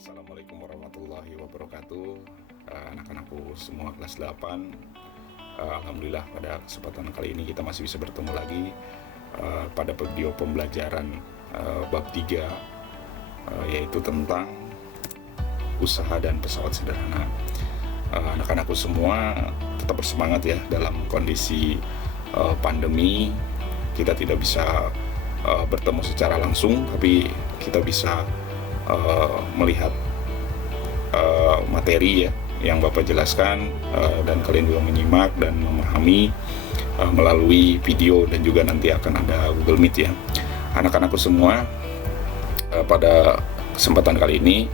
Assalamualaikum warahmatullahi wabarakatuh. Anak-anakku semua kelas 8. Alhamdulillah pada kesempatan kali ini kita masih bisa bertemu lagi pada video pembelajaran bab 3, yaitu tentang usaha dan pesawat sederhana. Anak-anakku semua tetap bersemangat ya, dalam kondisi pandemi kita tidak bisa bertemu secara langsung, tapi kita bisa melihat materi ya yang Bapak jelaskan, dan kalian juga menyimak dan memahami melalui video, dan juga nanti akan ada Google Meet ya. Anak-anakku semua, pada kesempatan kali ini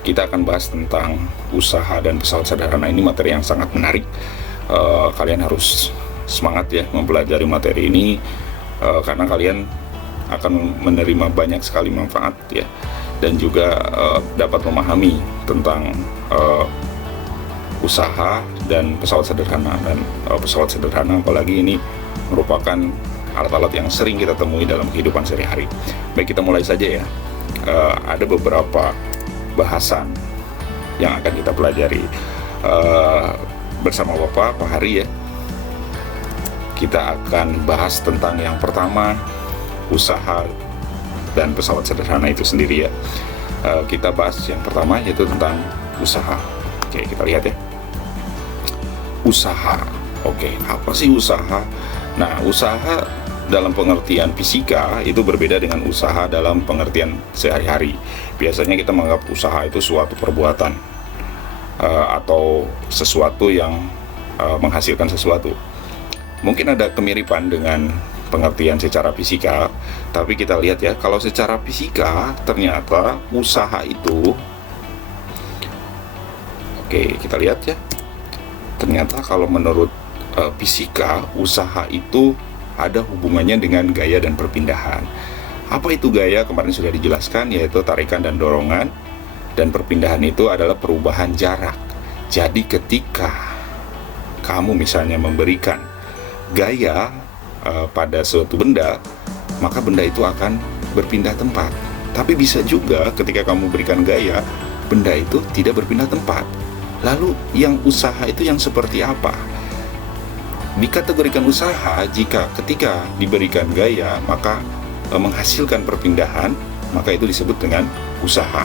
kita akan bahas tentang usaha dan pesawat sederhana. Ini materi yang sangat menarik. Kalian harus semangat ya mempelajari materi ini, karena kalian akan menerima banyak sekali manfaat ya, dan juga dapat memahami tentang usaha dan pesawat sederhana. Dan pesawat sederhana apalagi ini merupakan alat-alat yang sering kita temui dalam kehidupan sehari-hari. Baik, kita mulai saja ya. Ada beberapa bahasan yang akan kita pelajari bersama Bapak Pak Hari ya. Kita akan bahas tentang yang pertama, usaha dan pesawat sederhana itu sendiri ya. Kita bahas yang pertama, yaitu tentang usaha. Oke, kita lihat ya. Usaha. Oke, apa sih usaha? Nah, usaha dalam pengertian fisika itu berbeda dengan usaha dalam pengertian sehari-hari. Biasanya kita menganggap usaha itu suatu perbuatan atau sesuatu yang menghasilkan sesuatu. Mungkin ada kemiripan dengan pengertian secara fisika, tapi kita lihat ya, kalau secara fisika ternyata usaha itu, oke, kita lihat ya, ternyata kalau menurut fisika, usaha itu ada hubungannya dengan gaya dan perpindahan. Apa itu gaya? Kemarin sudah dijelaskan, yaitu tarikan dan dorongan, dan perpindahan itu adalah perubahan jarak. Jadi ketika kamu misalnya memberikan gaya pada suatu benda, maka benda itu akan berpindah tempat. Tapi bisa juga ketika kamu berikan gaya, benda itu tidak berpindah tempat. Lalu yang usaha itu yang seperti apa? Dikategorikan usaha jika ketika diberikan gaya maka menghasilkan perpindahan, maka itu disebut dengan usaha.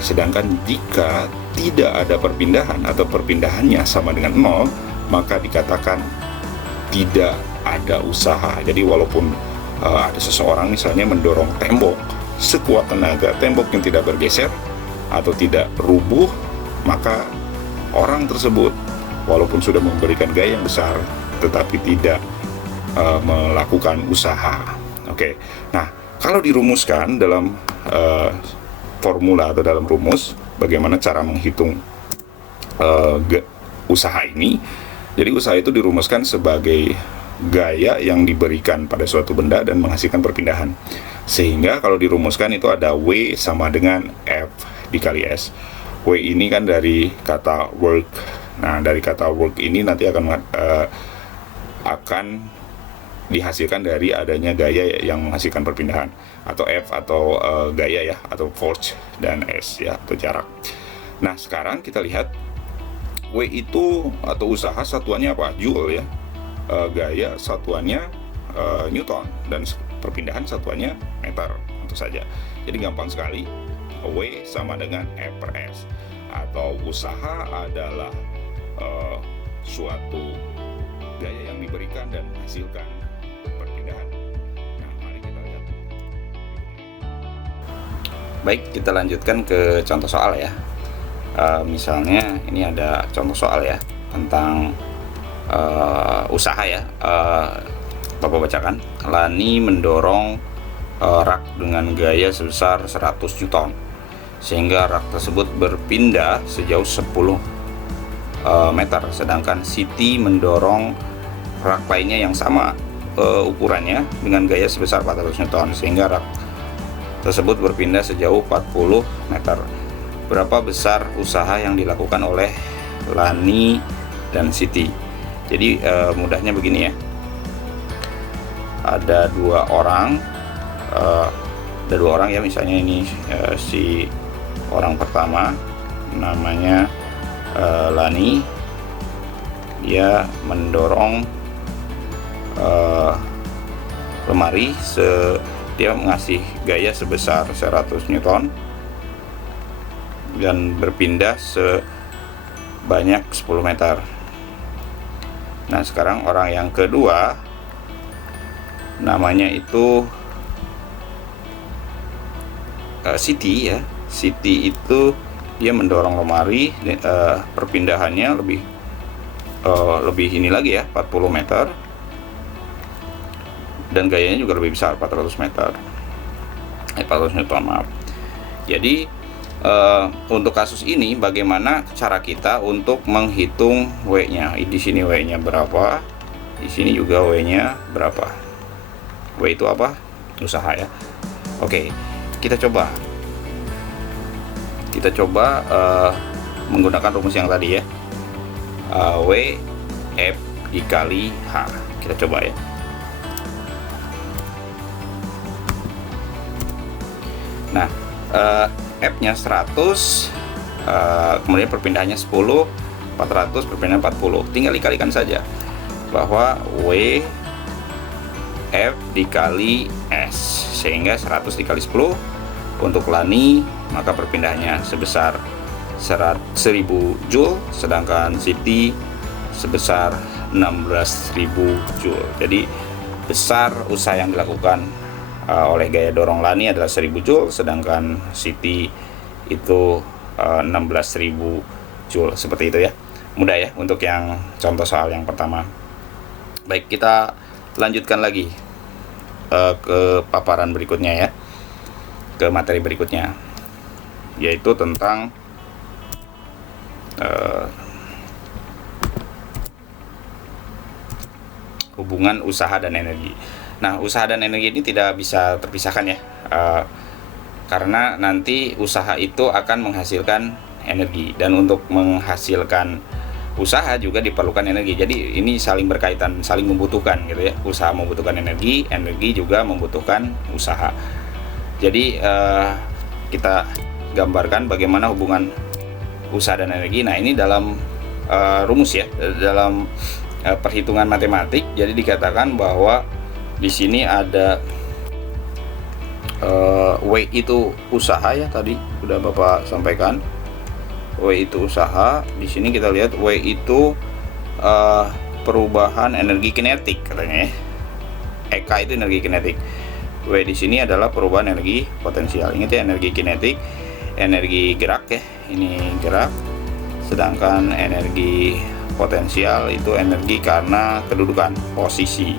Sedangkan jika tidak ada perpindahan atau perpindahannya sama dengan 0, maka dikatakan tidak ada usaha. Jadi walaupun ada seseorang misalnya mendorong tembok sekuat tenaga, tembok yang tidak bergeser atau tidak rubuh, maka orang tersebut walaupun sudah memberikan gaya yang besar tetapi tidak melakukan usaha. Oke. Nah, kalau dirumuskan dalam formula atau dalam rumus, bagaimana cara menghitung usaha ini? Jadi usaha itu dirumuskan sebagai gaya yang diberikan pada suatu benda dan menghasilkan perpindahan. Sehingga kalau dirumuskan itu ada W sama dengan F dikali S. W ini kan dari kata work. Nah, dari kata work ini nanti akan dihasilkan dari adanya gaya yang menghasilkan perpindahan, atau F atau gaya ya, atau force, dan S ya, atau jarak. Nah, sekarang kita lihat W itu atau usaha satuannya apa? Joule ya. Gaya satuannya Newton, dan perpindahan satuannya meter, tentu saja. Jadi gampang sekali, W sama dengan F per S, atau usaha adalah suatu gaya yang diberikan dan menghasilkan perpindahan. Nah, mari kita lihat. Baik, kita lanjutkan ke contoh soal ya. Misalnya ini ada contoh soal ya tentang usaha ya. Bapak bacakan. Lani mendorong rak dengan gaya sebesar 100 Newton sehingga rak tersebut berpindah sejauh 10 meter, sedangkan Siti mendorong rak lainnya yang sama ukurannya dengan gaya sebesar 400 Newton sehingga rak tersebut berpindah sejauh 40 meter. Berapa besar usaha yang dilakukan oleh Lani dan Siti? Jadi mudahnya begini ya, ada dua orang ya, misalnya ini si orang pertama namanya Lani. Dia mendorong lemari, dia mengasih gaya sebesar 100 Newton dan berpindah sebanyak 10 meter. Nah, sekarang orang yang kedua namanya itu Siti ya. Siti itu dia mendorong lemari, perpindahannya lebih ini lagi ya, 40 meter, dan gayanya juga lebih besar, 400 meter, 400 Newton, maaf. Jadi untuk kasus ini bagaimana cara kita untuk menghitung W-nya? Di sini W-nya berapa, di sini juga W-nya berapa. W itu apa? Usaha ya. Oke, kita coba menggunakan rumus yang tadi ya. W F dikali H. Kita coba ya. Nah, F-nya 100, kemudian perpindahannya 10, 400 perpindahan 40. Tinggal dikalikan saja bahwa W F dikali S, sehingga 100 dikali 10 untuk Lani, maka perpindahannya sebesar 1000 Joule, sedangkan Siti sebesar 16.000 Joule. Jadi besar usaha yang dilakukan oleh gaya dorong Lani adalah 1000 Joule, sedangkan Siti itu 16.000 Joule. Seperti itu ya. Mudah ya untuk yang contoh soal yang pertama. Baik, kita lanjutkan lagi ke paparan berikutnya ya, ke materi berikutnya, yaitu tentang hubungan usaha dan energi. Nah, usaha dan energi ini tidak bisa terpisahkan ya, karena nanti usaha itu akan menghasilkan energi, dan untuk menghasilkan usaha juga diperlukan energi. Jadi ini saling berkaitan, saling membutuhkan gitu ya. Usaha membutuhkan energi, energi juga membutuhkan usaha. Jadi kita gambarkan bagaimana hubungan usaha dan energi. Nah, ini dalam rumus ya, dalam perhitungan matematik. Jadi dikatakan bahwa di sini ada W itu usaha ya, tadi udah Bapak sampaikan. W itu usaha. Di sini kita lihat W itu perubahan energi kinetik katanya ya. EK itu energi kinetik. W di sini adalah perubahan energi potensial. Ingat ya, energi kinetik, energi gerak ya, ini gerak. Sedangkan energi potensial itu energi karena kedudukan, posisi.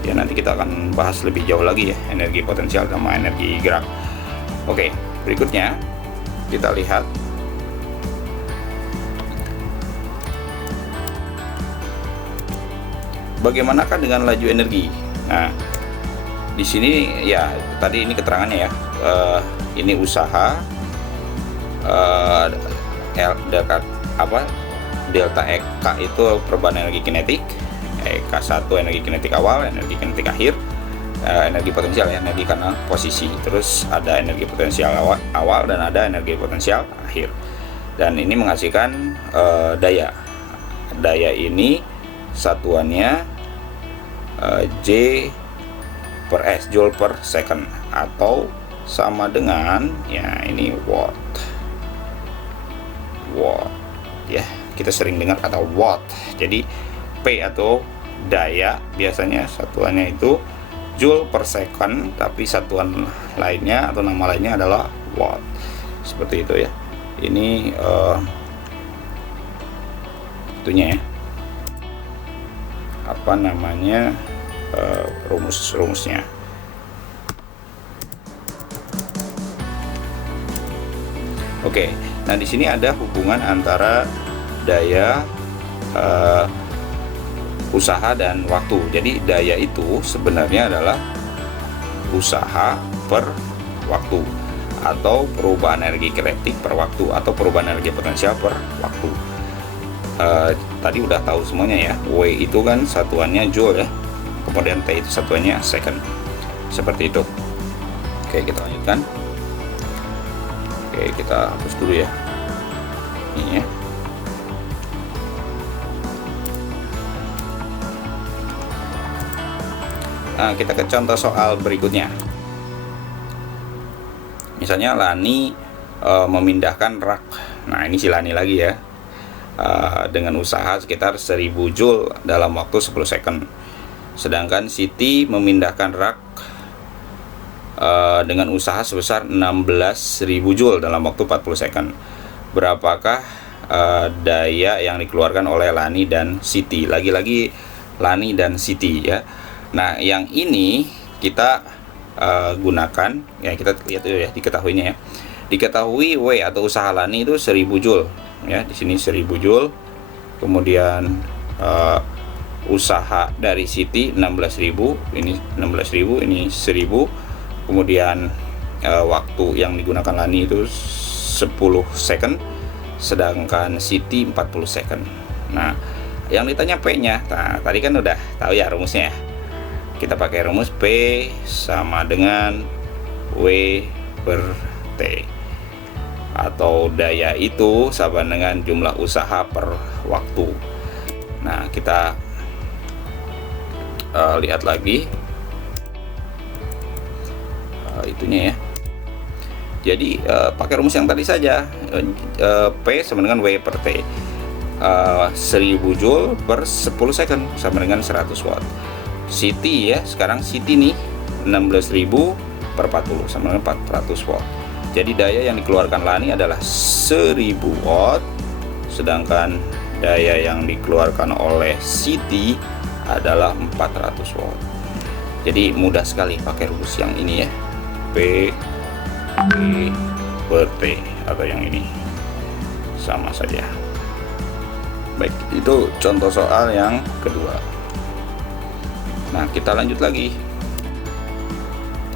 Ya, nanti kita akan bahas lebih jauh lagi ya, energi potensial sama energi gerak. Oke, berikutnya kita lihat bagaimanakah dengan laju energi. Nah, di sini ya tadi ini keterangannya ya, ini usaha, delta EK itu perubahan energi kinetik, EK1 energi kinetik awal, energi kinetik akhir, energi potensial ya, energi karena posisi. Terus ada energi potensial awal dan ada energi potensial akhir, dan ini menghasilkan daya. Daya ini satuannya J per S, Joule per second, atau sama dengan ya ini watt ya, kita sering dengar kata watt. Jadi P atau daya biasanya satuannya itu Joule per second, tapi satuan lainnya atau nama lainnya adalah watt. Seperti itu ya. Ini itunya ya, apa namanya, rumusnya. Oke, nah di sini ada hubungan antara daya, usaha dan waktu. Jadi daya itu sebenarnya adalah usaha per waktu, atau perubahan energi kinetik per waktu, atau perubahan energi potensial per waktu. Tadi udah tahu semuanya ya. W itu kan satuannya Joule ya, kemudian T itu satuannya second. Seperti itu. Oke, kita lanjutkan. Oke, Oke, kita hapus dulu ya ini ya. Nah, kita ke contoh soal berikutnya. Misalnya Lani memindahkan rak. Nah, ini si Lani lagi ya. Dengan usaha sekitar 1000 Joule dalam waktu 10 second. Sedangkan Siti memindahkan rak dengan usaha sebesar 16.000 Joule dalam waktu 40 second. Berapakah daya yang dikeluarkan oleh Lani dan Siti? Lagi-lagi Lani dan Siti ya. Nah, yang ini kita gunakan ya, kita lihat dulu ya diketahuinya ya. Diketahui W atau usaha Lani itu 1000 Joule ya, di sini 1000 Joule. Kemudian usaha dari Siti 16.000, ini 16.000, ini 1000. Kemudian waktu yang digunakan Lani itu 10 second, sedangkan Siti 40 second. Nah, yang ditanya P-nya. Nah, tadi kan udah tahu ya rumusnya ya. Kita pakai rumus P sama dengan W per T, atau daya itu sama dengan jumlah usaha per waktu. Nah, kita lihat lagi itunya ya. Jadi pakai rumus yang tadi saja, P sama dengan W per T. 1000 Joule per 10 second sama dengan 100 watt. Siti ya, sekarang Siti nih 16.000 per 40 sama dengan 400 watt. Jadi daya yang dikeluarkan Lani adalah 1000 watt, sedangkan daya yang dikeluarkan oleh Siti adalah 400 watt. Jadi mudah sekali pakai rumus yang ini ya, P per T, atau yang ini sama saja. Baik, itu contoh soal yang kedua. Nah, kita lanjut lagi,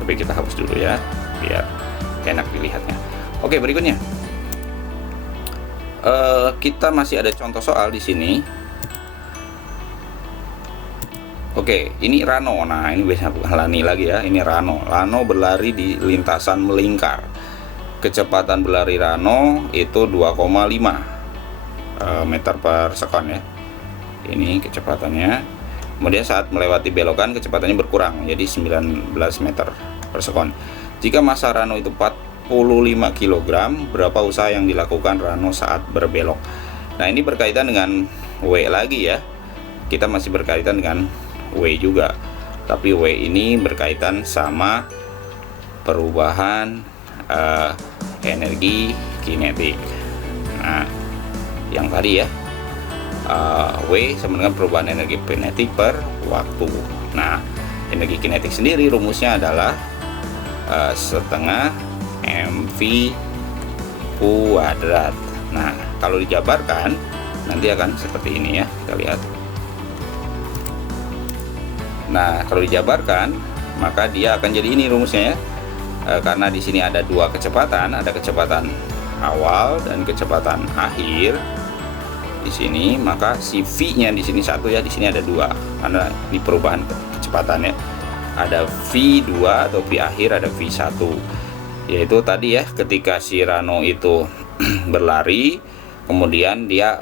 tapi kita hapus dulu ya biar enak dilihatnya. Oke, berikutnya kita masih ada contoh soal di sini. Oke, ini Rano. Nah, ini biasanya bukan Lani lagi ya, ini Rano. Rano berlari di lintasan melingkar. Kecepatan berlari Rano itu 2,5 meter per second ya. Ini kecepatannya. Kemudian saat melewati belokan kecepatannya berkurang jadi 19 meter per second. Jika massa Rano itu 45 kg, berapa usaha yang dilakukan Rano saat berbelok? Nah, ini berkaitan dengan W lagi ya. Kita masih berkaitan dengan W juga, tapi W ini berkaitan sama perubahan energi kinetik. Nah, yang tadi ya, W sama dengan perubahan energi kinetik per waktu. Nah, energi kinetik sendiri rumusnya adalah setengah mv kuadrat. Nah, kalau dijabarkan nanti akan seperti ini ya, kita lihat. Nah, kalau dijabarkan maka dia akan jadi ini rumusnya ya, karena di sini ada dua kecepatan, ada kecepatan awal dan kecepatan akhir. Di sini maka si V-nya di sini satu ya, di sini ada dua karena di perubahan kecepatannya ada V2 atau V akhir, ada V1, yaitu tadi ya ketika si Rano itu berlari kemudian dia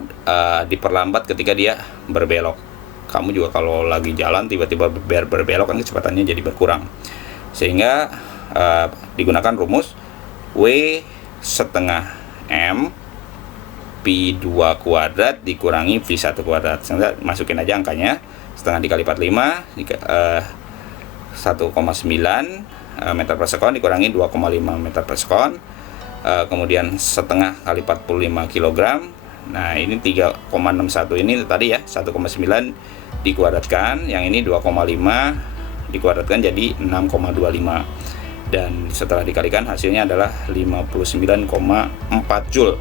diperlambat ketika dia berbelok. Kamu juga kalau lagi jalan tiba-tiba berbelok kan kecepatannya jadi berkurang, sehingga digunakan rumus W setengah M P2 kuadrat dikurangi V1 kuadrat. Sehingga masukin aja angkanya, setengah dikali 45 1,9 meter per second dikurangi 2,5 meter per second. Kemudian setengah kali 45 kg. Nah, ini 3,61 ini tadi ya, 1,9 dikuadratkan, yang ini 2,5 dikuadratkan jadi 6,25. Dan setelah dikalikan hasilnya adalah 59,4 Joule.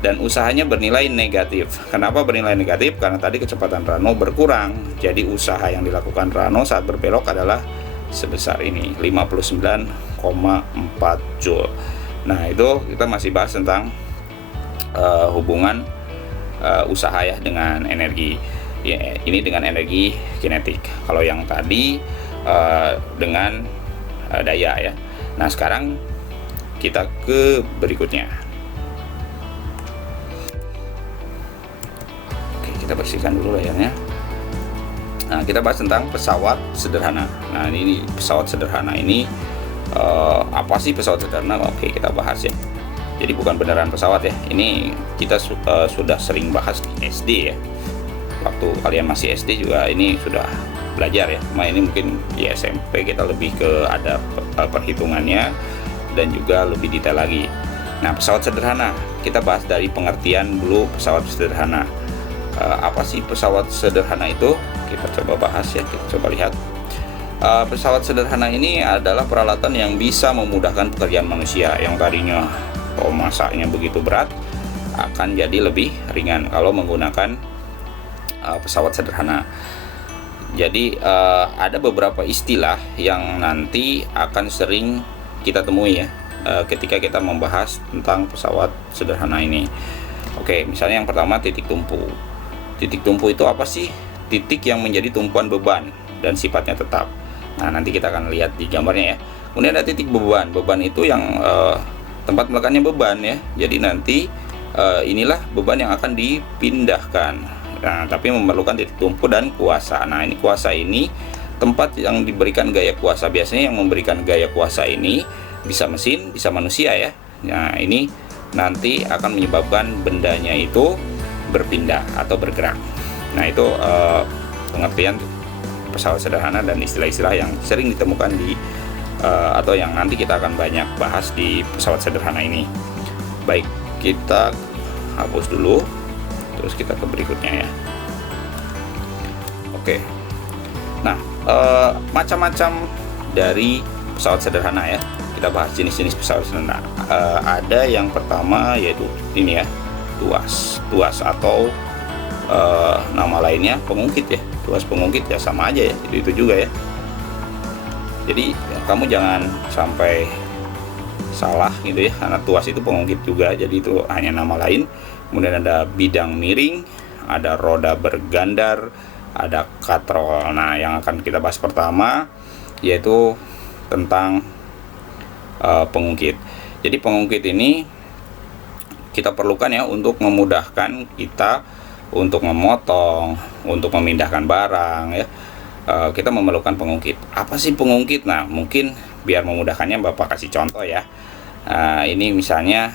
Dan usahanya bernilai negatif. Kenapa bernilai negatif? Karena tadi kecepatan Rano berkurang. Jadi usaha yang dilakukan Rano saat berbelok adalah sebesar ini, 59,4 Joule. Nah, itu kita masih bahas tentang hubungan usaha ya dengan energi. Ya, ini dengan energi kinetik. Kalau yang tadi dengan daya ya. Nah, sekarang kita ke berikutnya. Oke, kita bersihkan dulu layarnya. Nah, kita bahas tentang pesawat sederhana. Nah, ini pesawat sederhana ini apa sih pesawat sederhana? Oke, kita bahas ya. Jadi bukan beneran pesawat ya. Ini kita sudah sering bahas di SD ya. Waktu kalian masih SD juga ini sudah belajar ya. Nah, ini mungkin di SMP kita lebih ke ada perhitungannya dan juga lebih detail lagi. Nah, pesawat sederhana kita bahas dari pengertian dulu pesawat sederhana. Apa sih pesawat sederhana itu? Kita coba bahas ya. Kita coba lihat. Pesawat sederhana ini adalah peralatan yang bisa memudahkan pekerjaan manusia yang tadinya masaknya begitu berat akan jadi lebih ringan kalau menggunakan pesawat sederhana. Jadi ada beberapa istilah yang nanti akan sering kita temui ya ketika kita membahas tentang pesawat sederhana ini. Oke, misalnya yang pertama titik tumpu. Titik tumpu itu apa sih? Titik yang menjadi tumpuan beban dan sifatnya tetap. Nah, nanti kita akan lihat di gambarnya ya. Kemudian ada titik beban. Beban itu yang tempat melekatnya beban ya. Jadi nanti inilah beban yang akan dipindahkan. Nah, tapi memerlukan titik tumpu dan kuasa. Nah, ini kuasa ini tempat yang diberikan gaya kuasa. Biasanya yang memberikan gaya kuasa ini bisa mesin, bisa manusia ya. Nah, ini nanti akan menyebabkan bendanya itu berpindah atau bergerak. Nah, itu pengertian pesawat sederhana dan istilah-istilah yang sering ditemukan di atau yang nanti kita akan banyak bahas di pesawat sederhana ini. Baik, kita hapus dulu, terus kita ke berikutnya ya. Oke, nah macam-macam dari pesawat sederhana ya. Kita bahas jenis-jenis pesawat sederhana. Ada yang pertama yaitu ini ya, tuas atau nama lainnya pengungkit ya. Tuas pengungkit ya sama aja ya, itu juga ya. Jadi kamu jangan sampai salah gitu ya, karena tuas itu pengungkit juga, jadi itu hanya nama lain. Kemudian ada bidang miring, ada roda bergandar, ada katrol. Nah, yang akan kita bahas pertama yaitu tentang pengungkit. Jadi pengungkit ini kita perlukan ya untuk memudahkan kita untuk memotong, untuk memindahkan barang ya. Kita memerlukan pengungkit. Apa sih pengungkit? Nah, mungkin biar memudahkannya Bapak kasih contoh ya. Ini misalnya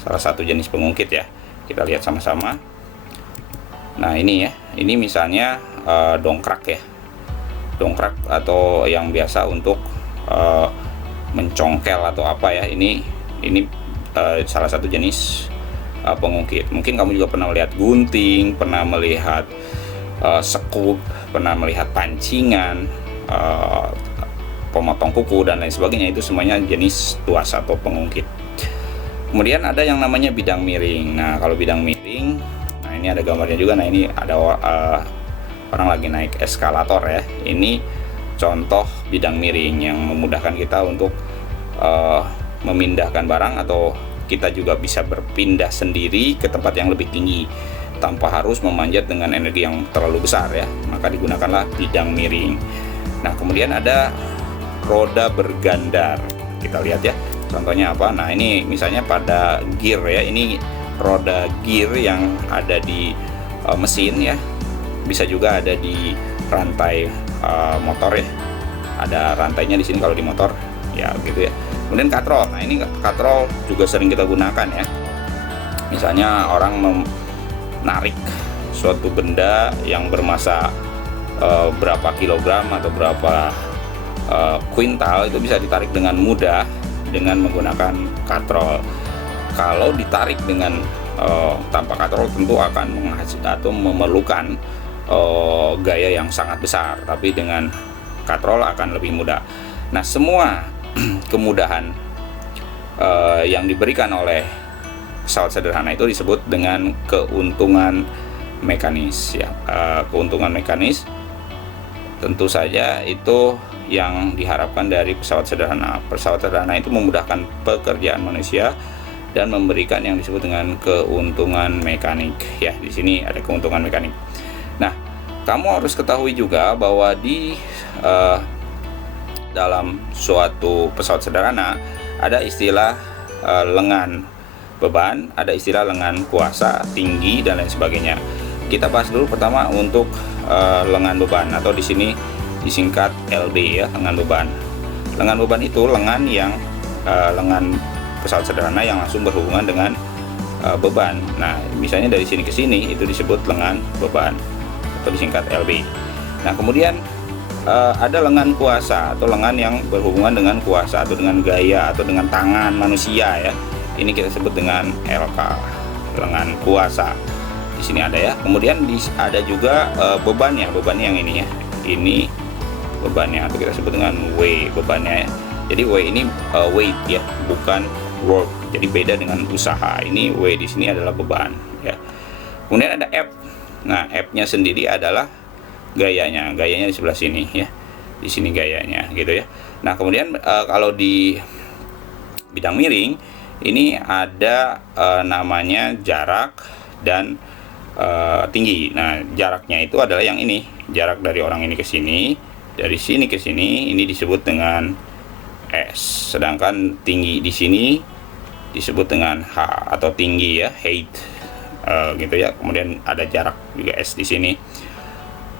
salah satu jenis pengungkit ya. Kita lihat sama-sama. Nah, ini ya. Ini misalnya dongkrak ya. Dongkrak atau yang biasa untuk mencongkel atau apa ya. Ini salah satu jenis pengungkit. Mungkin kamu juga pernah melihat gunting, pernah melihat sekup, pernah melihat pancingan, pemotong kuku dan lain sebagainya. Itu semuanya jenis tuas atau pengungkit. Kemudian ada yang namanya bidang miring. Nah, kalau bidang miring, nah ini ada gambarnya juga. Nah, ini ada orang lagi naik eskalator ya. Ini contoh bidang miring yang memudahkan kita untuk memindahkan barang, atau kita juga bisa berpindah sendiri ke tempat yang lebih tinggi tanpa harus memanjat dengan energi yang terlalu besar ya. Maka digunakanlah bidang miring. Nah, kemudian ada roda bergandar. Kita lihat ya, contohnya apa. Nah, ini misalnya pada gear ya. Ini roda gear yang ada di mesin ya. Bisa juga ada di rantai motor ya. Ada rantainya di sini kalau di motor ya, gitu ya. Kemudian katrol. Nah, ini katrol juga sering kita gunakan ya. Misalnya orang menarik suatu benda yang bermasa berapa kilogram atau berapa kuintal, itu bisa ditarik dengan mudah dengan menggunakan katrol. Kalau ditarik dengan tanpa katrol tentu akan menghasilkan atau memerlukan gaya yang sangat besar, tapi dengan katrol akan lebih mudah. Nah, semua kemudahan yang diberikan oleh pesawat sederhana itu disebut dengan keuntungan mekanis ya. Keuntungan mekanis tentu saja itu yang diharapkan dari pesawat sederhana. Pesawat sederhana itu memudahkan pekerjaan manusia dan memberikan yang disebut dengan keuntungan mekanik ya. Di sini ada keuntungan mekanik. Nah, kamu harus ketahui juga bahwa di dalam suatu pesawat sederhana ada istilah lengan beban, ada istilah lengan kuasa, tinggi, dan lain sebagainya. Kita bahas dulu pertama untuk lengan beban, atau di sini disingkat LB ya, lengan beban. Lengan beban itu lengan yang lengan pesawat sederhana yang langsung berhubungan dengan beban. Nah, misalnya dari sini ke sini itu disebut lengan beban atau disingkat LB. Nah, kemudian ada lengan kuasa atau lengan yang berhubungan dengan kuasa atau dengan gaya atau dengan tangan manusia ya. Ini kita sebut dengan LK, lengan kuasa. Di sini ada ya. Kemudian ada juga bebannya yang ini ya. Ini bebannya atau kita sebut dengan W bebannya ya. Jadi W ini weight ya, bukan work. Jadi beda dengan usaha. Ini W di sini adalah beban ya. Kemudian ada F. Nah, F-nya sendiri adalah gayanya di sebelah sini ya, di sini gayanya gitu ya. Nah, kemudian kalau di bidang miring ini ada namanya jarak dan tinggi. Nah, jaraknya itu adalah yang ini, jarak dari orang ini ke sini, dari sini ke sini, ini disebut dengan S. Sedangkan tinggi di sini disebut dengan H atau tinggi ya, height gitu ya. Kemudian ada jarak juga S di sini.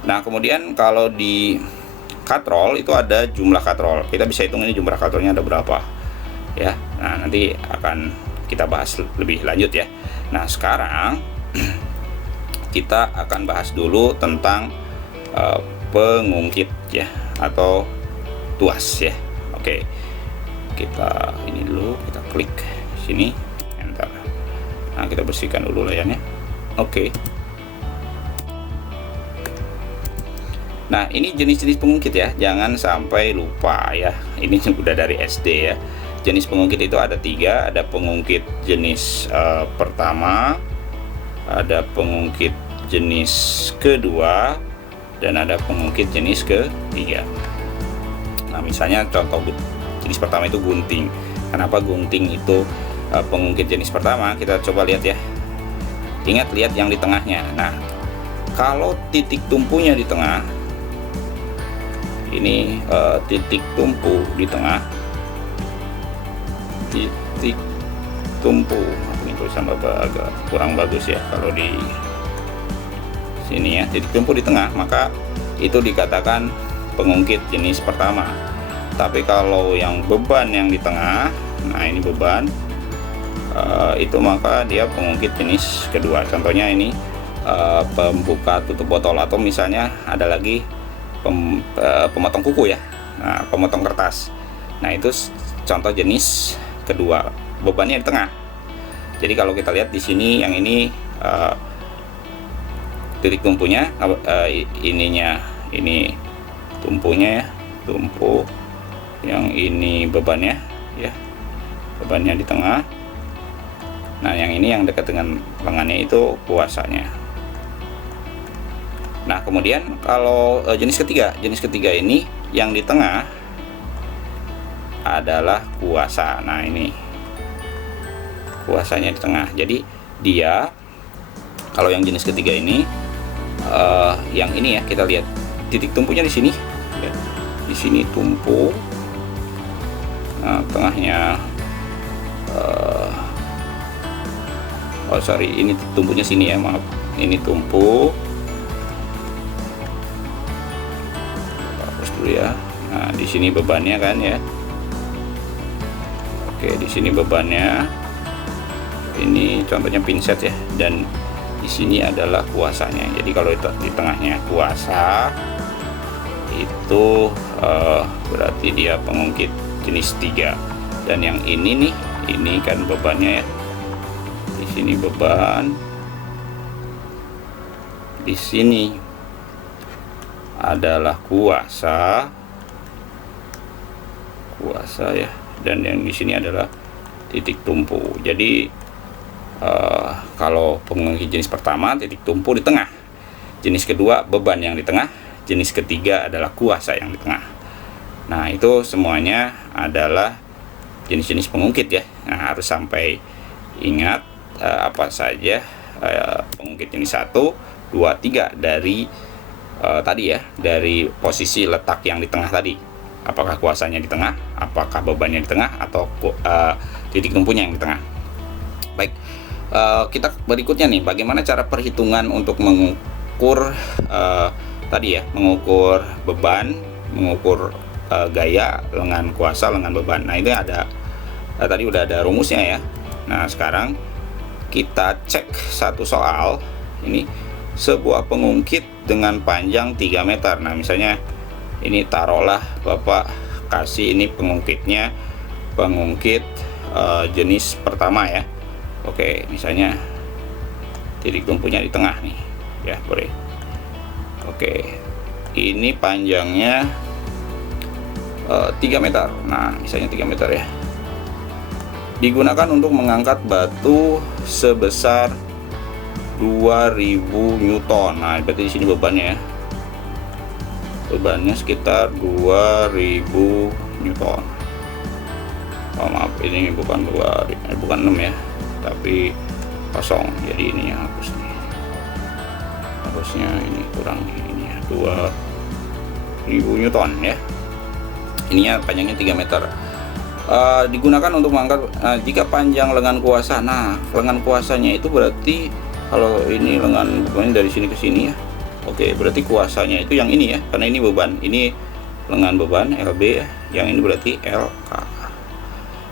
Nah, kemudian kalau di katrol itu ada jumlah katrol. Kita bisa hitung ini jumlah katrolnya ada berapa ya. Nah, nanti akan kita bahas lebih lanjut ya. Nah, sekarang kita akan bahas dulu tentang pengungkit ya, atau tuas ya. Oke, kita ini dulu, kita klik sini, enter. Nah, kita bersihkan dulu layarnya. Oke. Nah, ini jenis-jenis pengungkit ya, jangan sampai lupa ya. Ini sudah dari SD ya. Jenis pengungkit itu ada 3, ada pengungkit jenis pertama, ada pengungkit jenis kedua, dan ada pengungkit jenis ketiga. Nah, misalnya contoh jenis pertama itu gunting. Kenapa gunting itu pengungkit jenis pertama? Kita coba lihat ya. Lihat yang di tengahnya. Nah, kalau titik tumpunya di tengah, ini titik tumpu di tengah, titik tumpu, ini tulisan Bapak agak kurang bagus ya kalau di sini ya, titik tumpu di tengah, maka itu dikatakan pengungkit jenis pertama. Tapi kalau yang beban yang di tengah, nah ini beban, itu maka dia pengungkit jenis kedua. Contohnya ini pembuka tutup botol, atau misalnya ada lagi pemotong kuku ya, nah, pemotong kertas. Nah, itu contoh jenis kedua, bebannya di tengah. Jadi kalau kita lihat di sini, yang ini titik tumpunya, ininya, ini tumpunya ya, tumpu. Yang ini bebannya ya, bebannya di tengah. Nah, yang ini yang dekat dengan lengannya itu kuasanya. Nah, kemudian kalau jenis ketiga ini yang di tengah adalah kuasa. Nah, ini kuasanya di tengah. Jadi dia, kalau yang jenis ketiga ini, yang ini ya, kita lihat titik tumpunya di sini ya. Di sini tumpu. Nah, tengahnya ini tumpunya sini ya, maaf. Ini tumpu. Ya. Nah, di sini bebannya kan ya. Oke, di sini bebannya. Ini contohnya pinset ya, dan di sini adalah kuasanya. Jadi kalau itu di tengahnya kuasa, itu berarti dia pengungkit jenis 3. Dan yang ini nih, ini kan bebannya ya. Di sini beban. Di sini adalah kuasa ya, dan yang di sini adalah titik tumpu. Jadi kalau pengungkit jenis pertama titik tumpu di tengah, jenis kedua beban yang di tengah, jenis ketiga adalah kuasa yang di tengah. Nah, itu semuanya adalah jenis-jenis pengungkit ya. Nah, harus sampai ingat apa saja pengungkit jenis 1, 2, 3 dari tadi ya, dari posisi letak yang di tengah tadi. apakah kuasanya di tengah, apakah bebannya di tengah, atau titik tumpunya yang di tengah. Baik, kita berikutnya nih, bagaimana cara perhitungan untuk mengukur tadi ya, mengukur beban, mengukur gaya, lengan kuasa, lengan beban. Nah, ini ada tadi udah ada rumusnya ya. Nah, sekarang kita cek satu soal. Ini sebuah pengungkit dengan panjang 3 meter. Nah, misalnya ini taruhlah Bapak kasih ini pengungkitnya, pengungkit jenis pertama ya. Oke, misalnya titik tumpunya di tengah nih ya, boleh. Oke, ini panjangnya 3 meter. Nah, misalnya 3 meter ya. Digunakan untuk mengangkat batu sebesar 2000 Newton. Nah, berarti di sini bebannya ya. Bebannya sekitar 2000 Newton. Oh, maaf, ini bukan 6 ya, tapi kosong. Jadi ini yang hapus nih. Harusnya ini kurang ini ya, 2000 Newton ya. Ininya panjangnya 3 meter. Digunakan untuk mengangkat jika panjang lengan kuasa. Nah, lengan kuasanya itu berarti kalau ini lengan bebannya dari sini ke sini ya. Oke, berarti kuasanya itu yang ini ya, karena ini beban. Ini lengan beban LB ya. Yang ini berarti LK.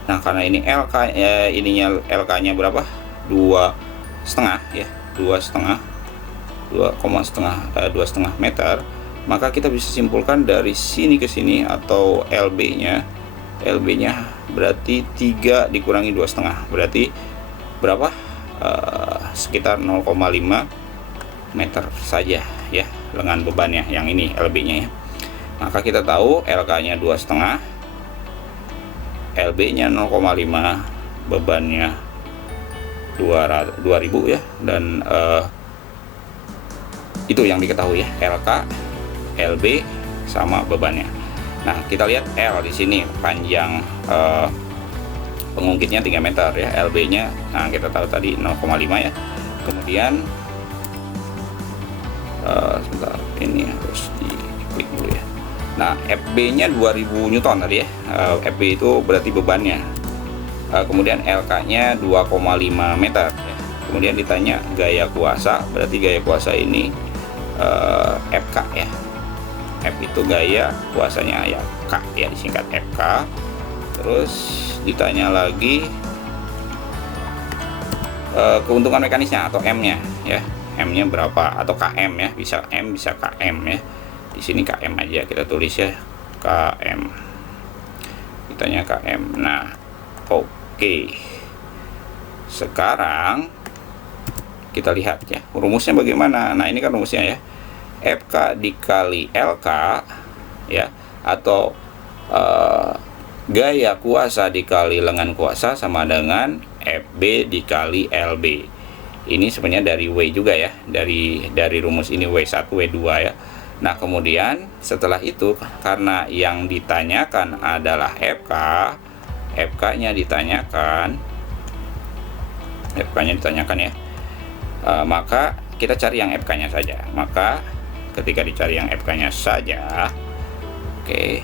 Nah, karena ini LK ininya LK-nya berapa? 2,5 ya. 2,5 meter. Maka kita bisa simpulkan dari sini ke sini atau LB-nya berarti 3 dikurangi 2,5 berarti berapa? Sekitar 0,5 meter saja ya lengan bebannya yang ini LB-nya ya. Maka kita tahu LK-nya 2,5, LB-nya 0,5, bebannya 2000 ya, dan itu yang diketahui ya, LK, LB sama bebannya. Nah, kita lihat L di sini panjang pengungkitnya 3 meter ya, LB-nya nah kita tahu tadi 0,5 ya. Kemudian sebentar, ini harus diklik dulu ya. Nah, FB-nya 2000 Newton tadi ya. FB itu berarti bebannya. Kemudian LK-nya 2,5 meter ya. Kemudian ditanya gaya kuasa, berarti gaya kuasa ini FK ya. F itu gaya kuasanya ya, K ya, disingkat FK. Terus ditanya lagi keuntungan mekanisnya atau M-nya ya. M-nya berapa atau KM ya, bisa M bisa KM ya. Di sini KM aja kita tulis ya, KM. Ditanya KM. Nah, oke. Sekarang kita lihat ya, rumusnya bagaimana. Nah, ini kan rumusnya ya. FK dikali LK ya, atau gaya kuasa dikali lengan kuasa sama dengan FB dikali LB. Ini sebenarnya dari W juga ya, dari rumus ini W1 W2 ya. Nah, kemudian setelah itu karena yang ditanyakan adalah FK, FK-nya ditanyakan ya, maka kita cari yang FK-nya saja. Maka ketika dicari yang FK-nya saja, oke,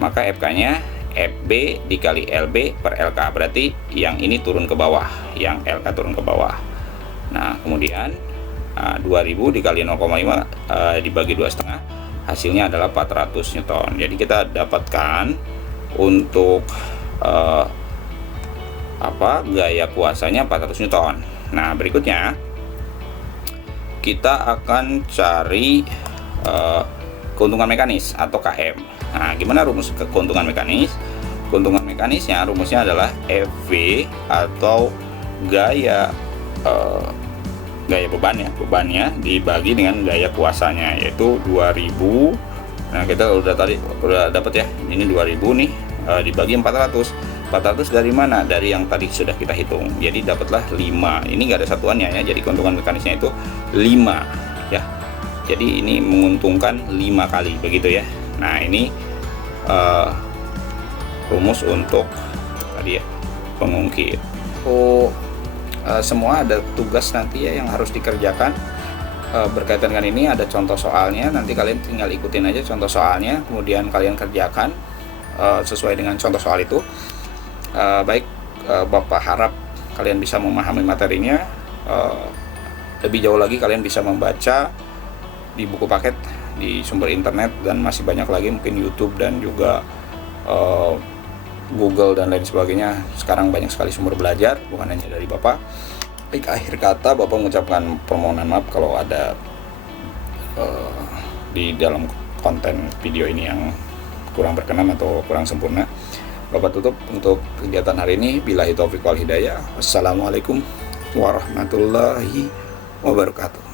maka FK-nya FB dikali LB per LK, berarti yang ini turun ke bawah, yang LK turun ke bawah. Nah, kemudian 2000 dikali 0,5 dibagi 2,5, hasilnya adalah 400 Newton. Jadi kita dapatkan untuk gaya kuasanya 400 Newton. Nah, berikutnya kita akan cari keuntungan mekanis atau KM. Nah, gimana rumus keuntungan mekanis? Keuntungan mekanisnya rumusnya adalah FV atau gaya bebannya dibagi dengan gaya kuasanya, yaitu 2000. Nah, kita udah dapat ya, ini 2000 nih dibagi 400. 400 dari mana? Dari yang tadi sudah kita hitung. Jadi dapatlah 5. Ini nggak ada satuannya ya. Jadi keuntungan mekanisnya itu 5 ya. Jadi ini menguntungkan 5 kali begitu ya. Nah, ini rumus untuk tadi ya, pengungkit. Semua ada tugas nanti ya yang harus dikerjakan. berkaitan dengan ini ada contoh soalnya, nanti kalian tinggal ikutin aja contoh soalnya, kemudian kalian kerjakan sesuai dengan contoh soal itu. Baik, Bapak harap kalian bisa memahami materinya. Lebih jauh lagi kalian bisa membaca di buku paket, di sumber internet, dan masih banyak lagi mungkin YouTube dan juga Google dan lain sebagainya. Sekarang banyak sekali sumber belajar, bukan hanya dari Bapak. Baik, akhir kata Bapak mengucapkan permohonan maaf kalau ada di dalam konten video ini yang kurang berkenan atau kurang sempurna. Bapak tutup untuk kegiatan hari ini. Billahi taufiq wal hidayah. Wassalamualaikum warahmatullahi wabarakatuh.